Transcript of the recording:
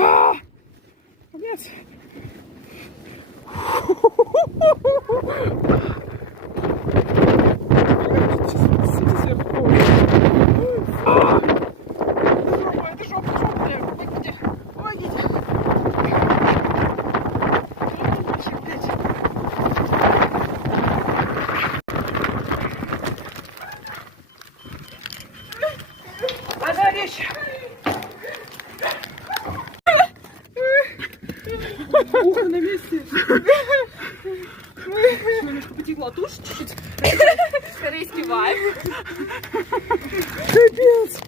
Нет. Это жопа, блядь. Выходи. Помогите. Одна вещь. Ухо на месте. Немножко потекла тушь чуть-чуть. Корейский вайб. Капец.